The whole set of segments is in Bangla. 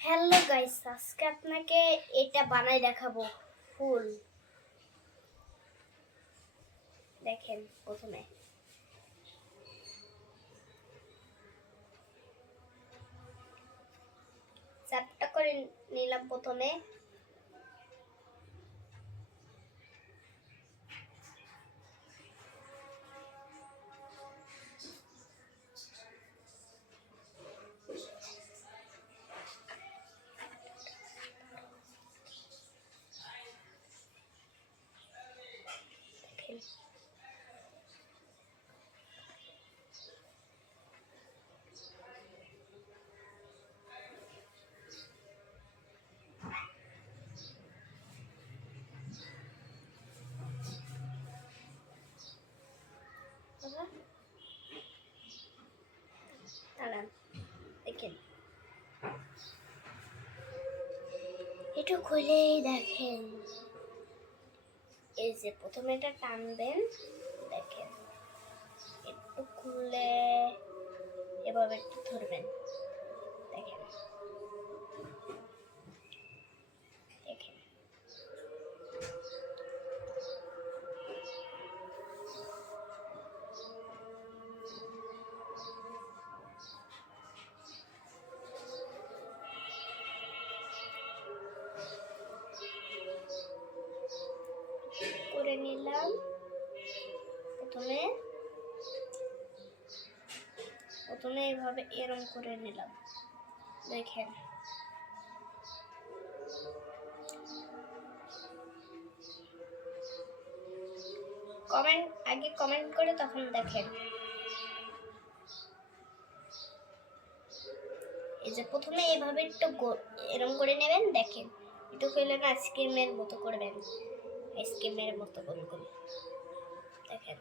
হ্যালো গাইস আজকে আপনাকে এটা বানাই দেখাবো ফুল। দেখেন প্রথমে। চ্যাপটা করে নিলাম প্রথমে। খুলেই দেখেন। এই যে প্রথমে এটা টানবেন দেখেন। একটু খুলে এভাবে একটু ধরবেন। প্রথমে প্রথমে এইভাবে এরম করে নিলাম। দেখেন। কমেন্ট, আগে কমেন্ট করে তখন দেখেন। এই যে প্রথমে এইভাবে একটু এরম করে নেবেন, দেখেন। একটু খেলে না আইসক্রিমের মতো করবেন। আইসক্রিমের মতো গোল গোল। দেখেন।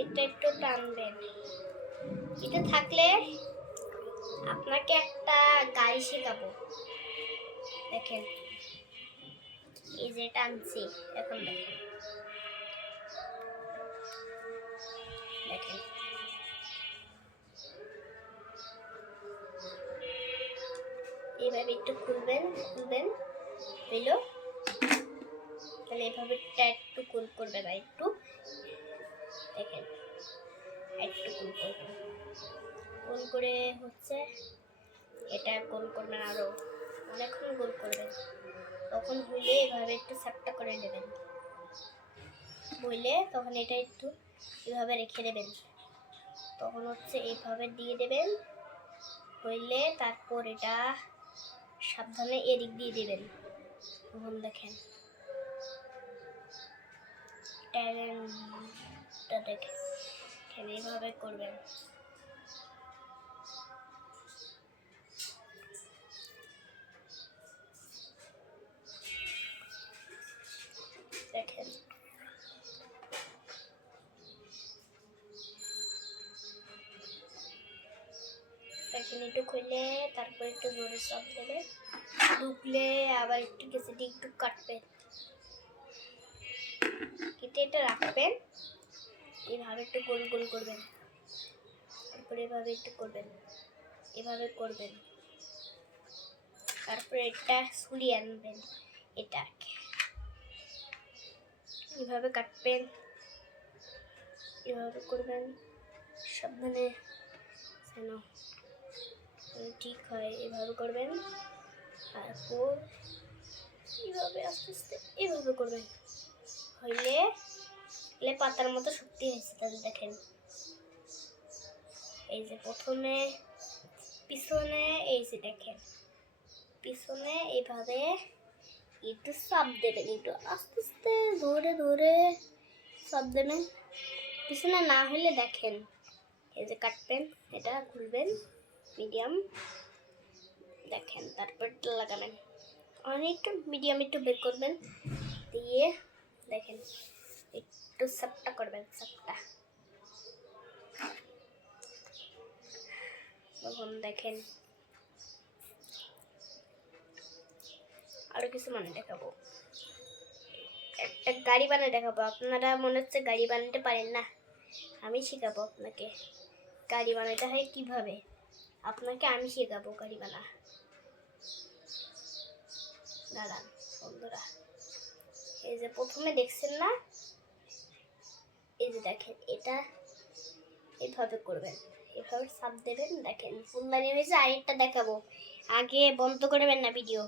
এটা একটু টানবেন। এটা থাকলে আপনাকে একটা গাড়ি শেখাবো। দেখেন। এই যে টানছি, এখন দেখেন। একটু খুলবেন খুলবেন। হইল? তাহলে এভাবে একটু কুল করবেন আর একটু। দেখেন, একটু কুল করবেন। গোল করে হচ্ছে এটা গোল করবেন আরও। অনেকক্ষণ গোল করবেন। তখন হইলে এভাবে একটু সাপটা করে নেবেন। হইলে তখন এটা একটু এভাবে রেখে দেবেন। তখন হচ্ছে এইভাবে দিয়ে দেবেন। হইলে তারপর এটা সাবধানে এদিক দিয়ে দেবেন। এখন দেখেন। ট্যালেন্টটা দেখেন। এভাবে করবেন। একটু খুলে, তারপর একটু জোরে সব দেবে ঢুকলে আবার একটু কেসিটি একটু কাটবেন। কেটে এটা রাখবেন, এভাবে একটু গোল গোল করবেন। তারপরে এভাবে একটু করবেন, এভাবে করবেন। তারপরে এটা সুলিয়ে আনবেন এটাকে এভাবে কাটবেন, এভাবে করবেন, সাবধানে যেন ঠিক হয়, এভাবে করবেন। তারপর এইভাবে আস্তে আস্তে এইভাবে করবেন। হইলে এলে পাতার মতো শক্তি হয়েছে তাহলে দেখেন। এই যে প্রথমে, পিছনে, এই যে দেখেন। পিছনে এইভাবে একটু চাপ দেবেন, একটু আস্তে আস্তে ধরে ধরে চাপ দেবেন। পিছনে না হলে দেখেন, এই যে কাটবেন, এটা খুলবেন। মিডিয়াম। দেখেন, তারপর লাগাবেন। অনেক একটু মিডিয়াম একটু বের করবেন। দিয়ে দেখেন, একটু সাপটা করবেন, সাপটা। তখন দেখেন, আরও কিছু মানে দেখাবো। একটা গাড়ি বানিয়ে দেখাবো। আপনারা মনে হচ্ছে গাড়ি বানাতে পারেন না। আমি শেখাবো আপনাকে। গাড়ি বানাতে হয় কীভাবে? আপনাকে আমি শেখাবো গাড়ি বানা দাঁড়ান, বন্ধুরা। এই যে প্রথমে দেখছেন না? এই যে দেখেন, এটা এইভাবে করবেন। এভাবে সাপ দেবেন, দেখেন ফুলদানি হয়েছে আরেকটা দেখাবো। আগে বন্ধ করবেন না ভিডিও।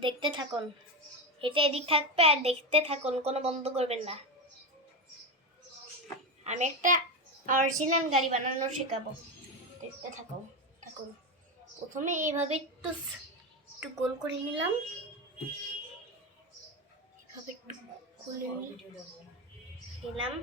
দেখতে থাকুন। এটা এদিক থাকবে আর দেখতে থাকুন, কোনো বন্ধ করবেন না। আমি একটা অরিজিনাল গাড়ি বানানো শেখাবো। দেখতে থাকুন। প্রথমে এইভাবে একটু একটু গোল করে নিলাম। এভাবে একটু খুলে নিলাম।